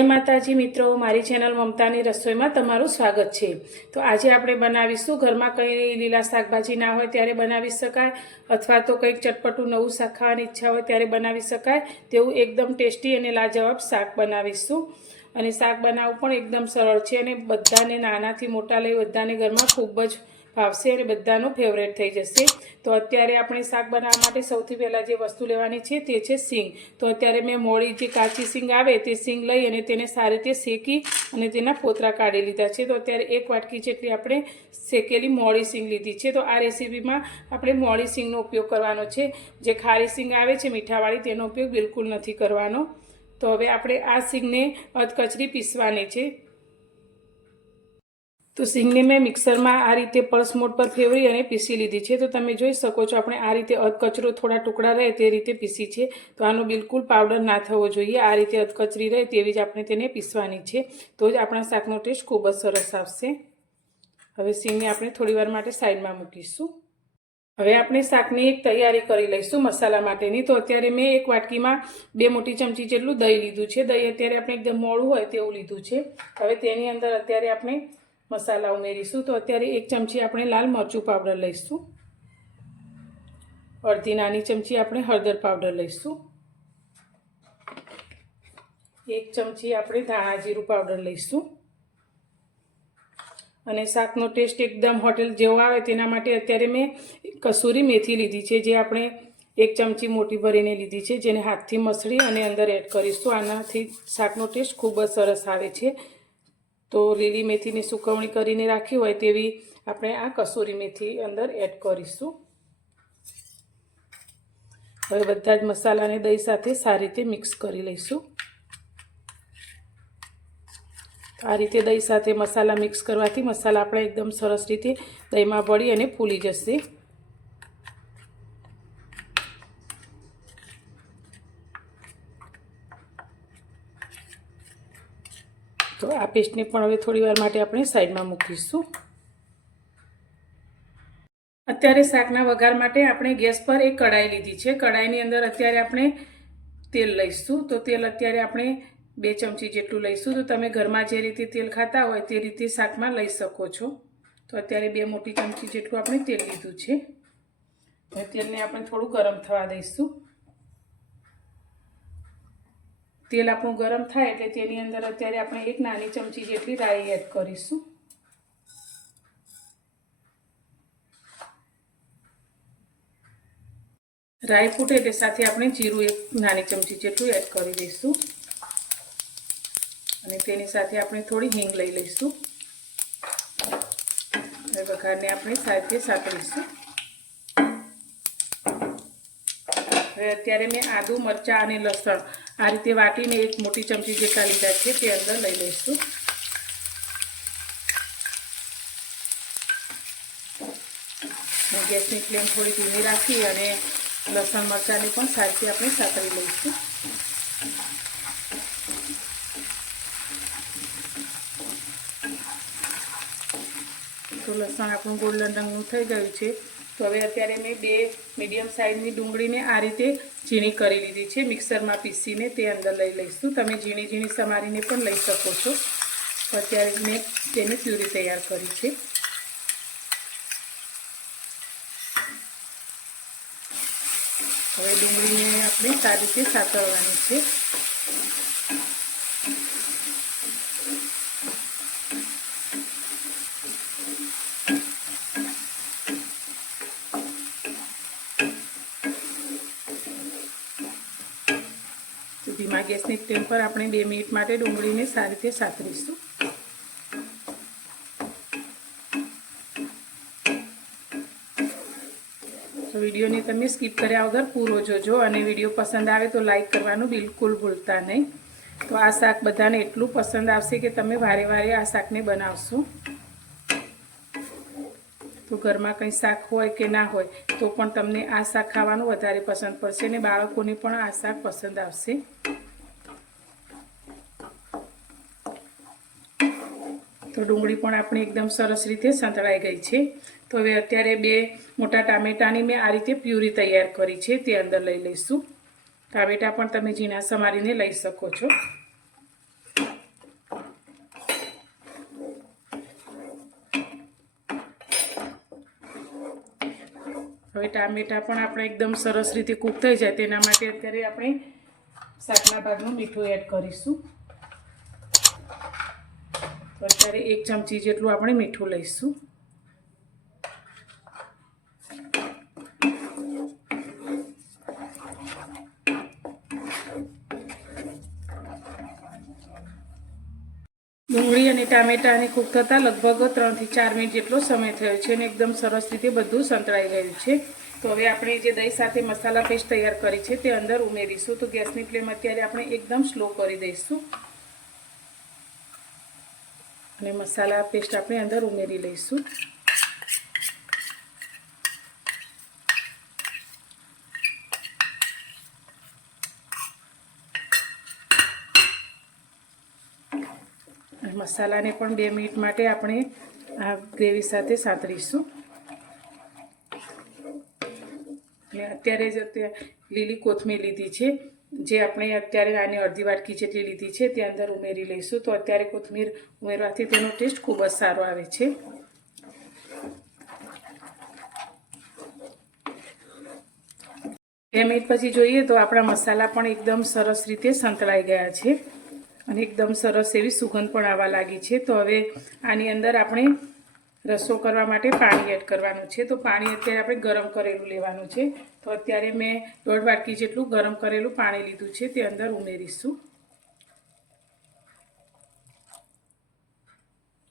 जय माताजी मित्रों, मारी चेनल ममतानी रसोई में तमारुं स्वागत है। तो आज आपणे बनावीशुं घर में कई लीला शाकभाजी ना होय त्यारे बनावी शकाय अथवा तो कंईक चटपटू नवुं शाक खावानी इच्छा होय त्यारे बनावी शकाय तेवुं एकदम टेस्टी अने लाजवाब शाक बनावीशुं। अने शाक बनावવું पण एकदम सरळ छे अने बधाने नानाथी मोटा लई बधाने घरमां खूब ज भावशे अने बधानो फेवरेट थई जशे। तो अत्यारे आपणे शाक बनाववा माटे सौथी पहेला जे वस्तु लेवानी छे ते छे सींग। तो अत्यारे मैं मोड़ी जे काची सींग आवे ते सींग लई अने तेने सारी रीते शेकी अने तेना पोतरा काढी लीधा छे। तो अत्यारे एक वाटकी जेटली आपणे शेकेली मोड़ी सींग लीधी छे। तो आ रेसिपीमां आपणे मोड़ी सींगनो उपयोग करवानो छे। जे खारी सींग आवे छे मीठावाળી तेनो उपयोग बिलकुल नथी करवानो। तो हवे आपणे आ सींगने अधकचरी पीसवानी छे। तो सींगने मैं मिक्सर में आ रीते पल्स मोड पर फेवरी अने पीसी लीधी है। तो तमे जोई शको छो आपणे आ रीते अधकचरो थोड़ा टुकड़ा रहे ते रीते पीसी है। तो आनो बिल्कुल पाउडर ना थवो जोईए, आ रीते अधकचरी रहे तेवी ज आपणे तेने पीसवानी छे। तो ज आपणा शाकनो टेस्ट खूब ज सरस आवशे। हवे सींगने आपणे थोड़ीवार माटे साइडमां मूकीशुं। हवे आपणे शाकनी एक तैयारी करी लईशुं मसाला माटेनी। तो अत्यारे मैं एक वाटकीमां 2 मोटी चमची जेटलुं दही लीधुं छे। दही अत्यारे आपणे एकदम मोळुं होय तेवुं लीधुं छे। हवे तेनी अंदर अत्यारे आपणे मसाला उमेरीशुं। तो अत्यारे 1 चमची आपणे लाल मरचुं पाउडर लईशुं, अर्धी नानी चमची आपणे हळदर पाउडर लईशुं, 1 चमची आपणे धाणा जीरुं पाउडर लईशुं अने शाकनो टेस्ट एकदम होटेल जेवो आवे तेना माटे अत्यारे मैं कसूरी मेथी लीधी छे, जे आपणे 1 चमची मोटी भरीने लीधी छे, जेने हाथथी मसळी अने अंदर एड करीशुं। आनाथी शाकनो टेस्ट खूब ज सरस आवे छे। तो लीली मेथी ने सुकवणी करीने राखी होय तेवी आपणे आ कसूरी मेथी अंदर एड करीशुं। हवे बधा ज मसालाने दही साथे सारी रीते मिक्स करी लईशुं। तो आ रीते दही साथे मसाला मिक्स करवाथी मसाला आपणे एकदम सरस रीते दहीमां भળી अने फूली जशे। तो आ पेस्टने पण हवे थोड़ीवार माटे आपणे साइडमां मूकीशुं। अत्यारे शाकना वघार माटे आपणे गैस पर एक कढ़ाई लीधी छे। कढ़ाईनी अंदर अत्यारे आपणे तेल लईशुं। तो तेल अत्यारे आपणे 2 चमची जेटलुं लईशुं। तो तमे घरमां जे रीते तेल खाता होय ते रीते शाकमां लई शको छो। तो अत्यारे 2 मोटी चमची जेटलुं आपणे तेल लीधुं छे। હવે તેલને આપણે થોડું ગરમ થવા દઈશું। તેલ આપણું ગરમ થાય એટલે તેની અંદર અત્યારે આપણે 1 નાની ચમચી જેટલી રાઈ એડ કરીશું। રાઈ ફૂટે એટલે સાથે આપણે જીરું 1 નાની ચમચી જેટલું એડ કરી દઈશું અને તેની સાથે આપણે થોડી હિંગ લઈ લઈશું। હવે વઘારને આપણે સાથે સાતળીશું। अत्यारे मैं आदू मरचा और लसण आ रीते वाटीने 1 मोटी चमची जेटला लीधा छे ते अंदर लई लईशुं। गैसनी फ्लेम थोड़ी धीमी राखी अने लसण मरचाने पण सारी रीते आपणे सातળી लईशुं। तो लसण आपणुं गोल्डन रंगनुं थई गयुं छे। तो हवे अत्यारे मैं 2 मीडियम साइजनी डूंगळीने आ रीते झीणी करी लीधी छे, मिक्सरमां पीसीने ते अंदर लई लईशुं। तमे झीणी झीणी समारीने पण लई शको छो। तो अत्यारे मैं तेनी प्यूरी तैयार करी छे। हवे डूंगळीने आपणे सारी रीते सातळवानी छे। धीमा गैसनी फ्लेम पर આપણે 2 મિનિટ માટે ડુંગળીને સારી રીતે સાતળીશું। તો વિડીયોને તમે સ્કીપ કર્યા વગર પૂરો જોજો અને વિડીયો પસંદ આવે તો લાઈક કરવાનું બિલકુલ ભૂલતા નહીં। તો આ શાક બધાને એટલું પસંદ આવશે કે તમે વારે વારે આ શાકને બનાવશો। તો ઘરમાં કંઈ શાક હોય કે ના હોય તો પણ તમને આ શાક ખાવાનું વધારે પસંદ પડશે અને બાળકોને પણ આ શાક પસંદ આવશે। तो डूंगળી પણ આપણી એકદમ સરસ રીતે સંતળાઈ ગઈ છે। તો હવે અત્યારે 2 મોટા ટામેટાની મેં આ રીતે પ્યુરી તૈયાર કરી છે તે અંદર લઈ લઈશું। ટામેટા પણ તમે ઝીણા સમારીને લઈ શકો છો। હવે ટામેટાં પણ આપણે એકદમ સરસ રીતે કૂક થઈ જાય તેના માટે અત્યારે આપણે શાકના ભાગનું મીઠું એડ કરીશું. તો અત્યારે 1 ચમચી જેટલું આપણે મીઠું લઈશું. ડુંગળી અને ટામેટાને કૂક થતાં લગભગ 3 થી 4 મિનિટ જેટલો સમય થયો છે અને એકદમ સરસ રીતે બધું સંતળાઈ ગયું છે. તો હવે આપણે જે દહીં સાથે મસાલા પેસ્ટ તૈયાર કરી છે તે અંદર ઉમેરીશું. તો ગેસની ફ્લેમ અત્યારે આપણે એકદમ સ્લો કરી દઈશું અને મસાલા પેસ્ટ આપણે અંદર ઉમેરી લઈશું. મસાલાને પણ 2 મિનિટ માટે આપણે આ ગ્રેવી સાથે સાંતળીશું. અને અત્યારે જ લીલી કોથમીર લીધી છે, જે આપણે અત્યારે આની અડધી વાટકી જેટલી લીધી છે તે અંદર ઉમેરી લઈશું. તો અત્યારે કોથમીર ઉમેરવાથી તેનો ટેસ્ટ ખૂબ જ સારો આવે છે. બે મિનિટ પછી જોઈએ તો આપણા મસાલા પણ એકદમ સરસ રીતે સંતળાઈ ગયા છે અને એકદમ સરસ એવી સુગંધ પણ આવવા લાગી છે. તો હવે આની અંદર આપણે રસો કરવા માટે પાણી એડ કરવાનું છે. તો પાણી અત્યારે આપણે ગરમ કરેલું લેવાનું છે. તો અત્યારે મેં 1.5 વાટકી જેટલું ગરમ કરેલું પાણી લીધું છે, તે અંદર ઉમેરીશું.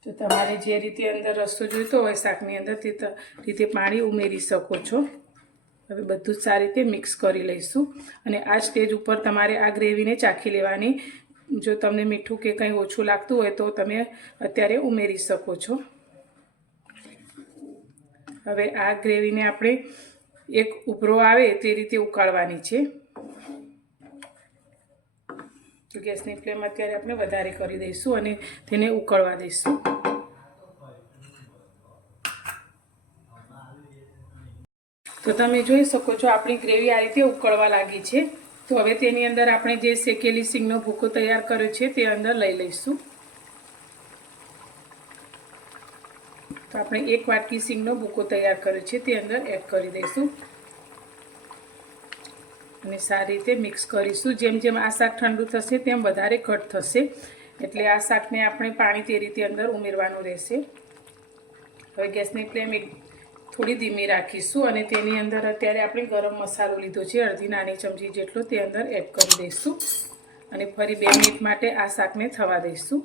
તો તમારે જે રીતે અંદર રસો જોઈતો હોય શાકની અંદર તે રીતે પાણી ઉમેરી શકો છો. હવે બધું જ સારી રીતે મિક્સ કરી લઈશું અને આ સ્ટેજ ઉપર તમારે આ ગ્રેવીને ચાખી લેવાની. જો તમને મીઠું કે કંઈ ઓછું લાગતું હોય તો તમે અત્યારે ઉમેરી શકો છો. હવે આ ગ્રેવીને આપણે એક ઉભરો આવે તે રીતે ઉકાળવાની છે. તો ગેસની ફ્લેમ અત્યારે આપણે વધારે કરી દઈશું અને તેને ઉકળવા દઈશું. તો તમે જોઈ શકો છો આપણી ગ્રેવી આ રીતે ઉકળવા લાગી છે. તો હવે તેની અંદર આપણે જે શેકેલી સિંગનો ભૂકો તૈયાર કર્યો છે તે અંદર લઈ લઈશું. તો આપણે 1 વાટકી સિંગનો ભૂકો તૈયાર કર્યો છે તે અંદર એડ કરી દઈશું અને સારી રીતે મિક્સ કરીશું. જેમ જેમ આ શાક ઠંડુ થશે તેમ વધારે ઘટ થશે, એટલે આ શાકને આપણે પાણી તે રીતે અંદર ઉમેરવાનું રહેશે. હવે ગેસની ફ્લેમ થોડી ધીમી રાખીશું અને તેની અંદર અત્યારે આપણે ગરમ મસાલો લીધો છે, અડધી નાની ચમચી જેટલો, તે અંદર એડ કરી દઈશું અને ફરી 2 મિનિટ માટે આ શાકને થવા દઈશું.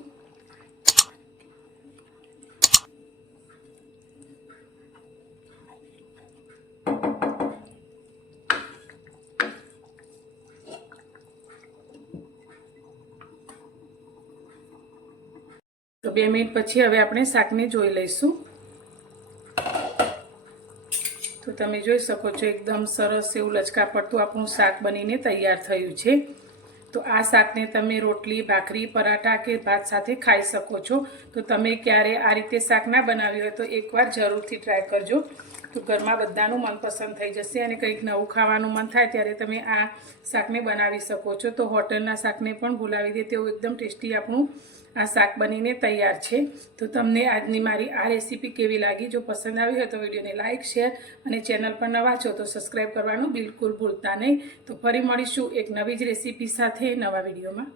તો 2 મિનિટ પછી હવે આપણે શાકને જોઈ લઈશું. તો તમે જોઈ શકો છો એકદમ સરસ એવું લચકા પડતું આપણું શાક બનીને તૈયાર થયું છે. તો આ શાકને તમે રોટલી, ભાખરી, પરાઠા કે ભાત સાથે ખાઈ શકો છો. તો તમે ક્યારે આ રીતે શાક ના બનાવ્યું હોય તો એકવાર જરૂરથી ટ્રાય કરજો. તો ઘરમાં બધાનું મનપસંદ થઈ જશે અને કંઈક નવું ખાવાનું મન થાય ત્યારે તમે આ શાકને બનાવી શકો છો. તો હોટલના શાકને પણ ભૂલાવી દે તેવું એકદમ ટેસ્ટી આપણું આ શાક બનીને તૈયાર છે. તો તમને આજની મારી આ રેસીપી કેવી લાગી? જો પસંદ આવી હોય તો વિડીયોને લાઇક, શેર અને ચેનલ પર નવા છો તો સબસ્ક્રાઈબ કરવાનું બિલકુલ ભૂલતા નહીં. તો ફરી મળીશું એક નવી જ રેસીપી સાથે નવા વિડીયોમાં.